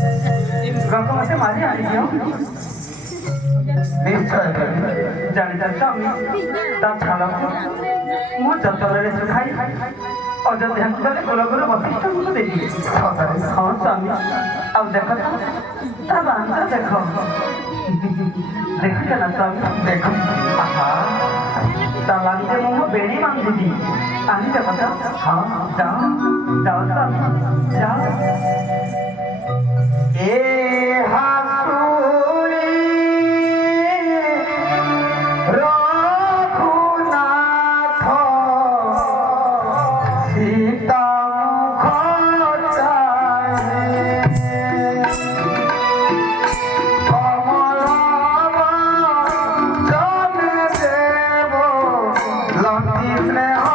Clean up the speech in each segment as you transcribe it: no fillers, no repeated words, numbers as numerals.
मते मारी आनी निश्चय जानी ता छाला मु जतरे सुखाई अयोध्या गले गोल गोल वशिष्ठ को देखी हाँ स्वामी अब देख ता बांचा देख देख ना स्वामी देख ता लांजे मो बेड़ी मांगू दी आनी देख हाँ जाओ जाओ स्वामी जाओ ए हासुरी रघुनाथ सीता मुख चाहे कमलवा जन देव लंकी स्नेह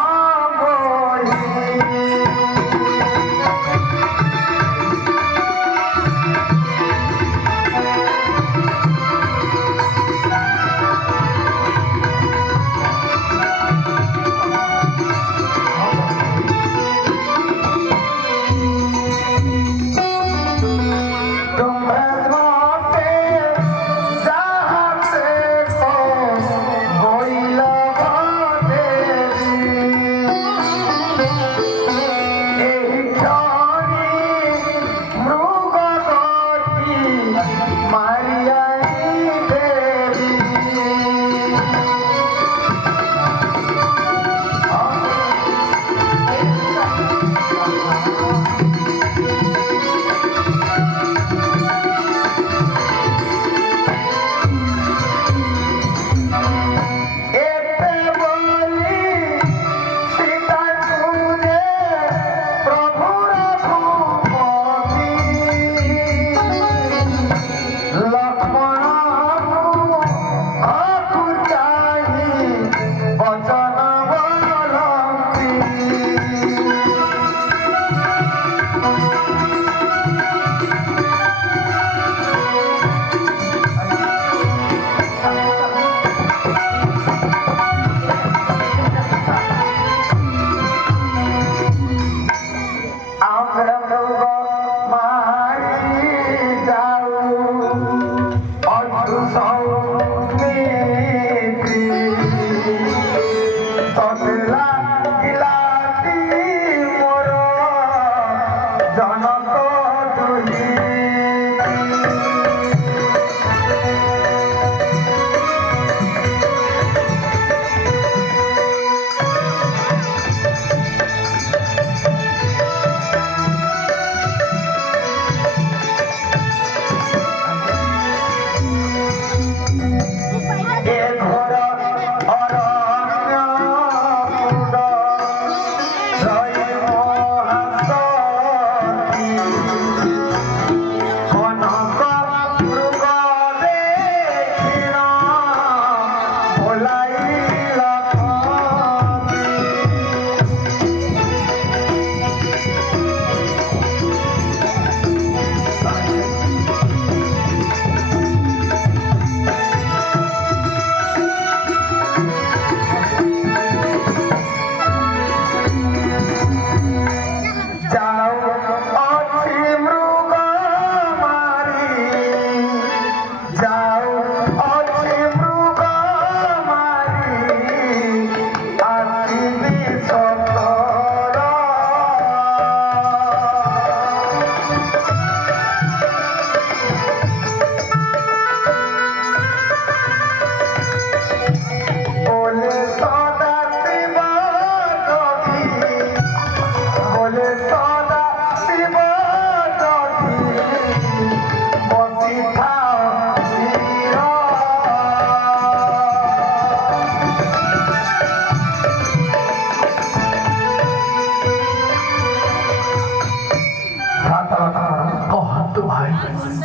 कहतु भाई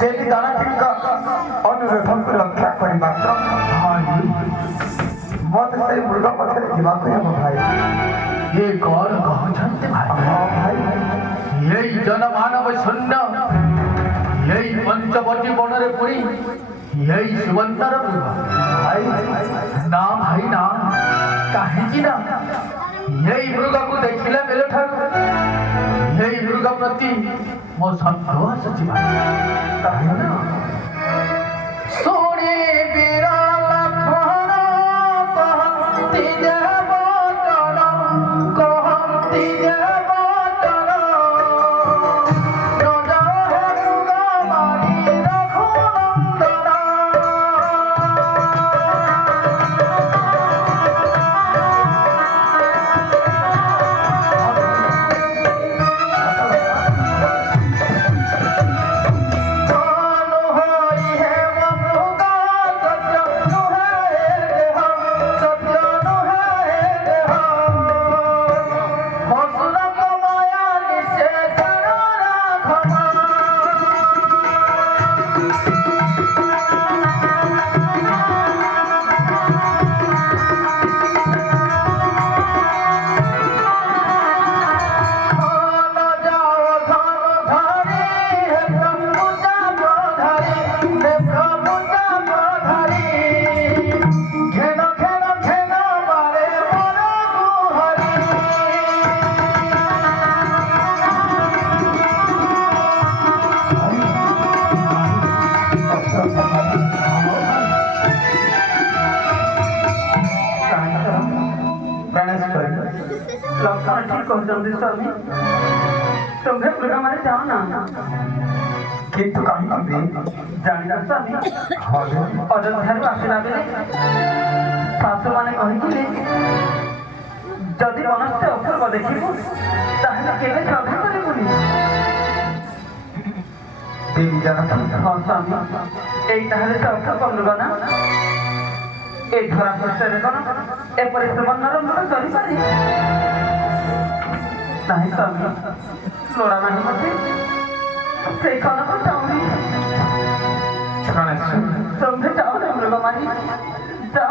देवी दानवीଙ୍କ ଅନୁରୋଧକୁ ରକ୍ଷା କରିବା भाई ମତେ ସେଇ ମୃଗ ପଛରେ ଯିବାକୁ ହେବ ଭାଇ। ये कौन कहते भाई ହଁ ଭାଇ यही जनमानव शून्य यही पंचवटी बन पुरी यही सुवंतर मृग ଭାଇ ना भाई ना कहीं ना यही मृग को देखिले बेले ठार यही मृग प्रति मो सन्देह आसुची भाई कहीं ना सोनी बिरला फण कहती देवतन कहती देवतन राजा हे मृग मारी रघुनंदन गणेश भाई लक्षण ठीक कहते स्वामी तुम्हें मृग मारे जाओ ना କିନ୍ତୁ କାହିଁକି ଜାଣିଲ ସ୍ୱାମୀ ହଁ ରେ ଅଯୋଧ୍ୟାରୁ ଆସିଲା ବେଳେ ଶାଶୁମାନେ କହିଥିଲେ ଯଦି ମନସ୍ତେ ଅପୂର୍ବ ଦେଖିବୁ ତାହେଲେ କେବେ ଶ୍ରଦ୍ଧା କରିବୁନି। ଦେବୀ ଜାନକୀ ହଁ ସ୍ୱାମୀ ଏଇ ତାହେଲେ ସେ ଅପୂର୍ବ ମୃଗ ନା এই ধরা পৃষ্ঠରେ କଣ ଏପରି ସୁବର୍ଣ୍ଣର ମୃଗ କରିପାରେ ନାହିଁ ସ୍ୱାମୀ ଲୋଡ଼ା ନାହିଁ ମତେ ସେଇ କନକ ଚାହୁଁନି ଗଣେଶ ତୁମେ ଯାଅ ନା ମୃଗ ମାରି ଯାଅ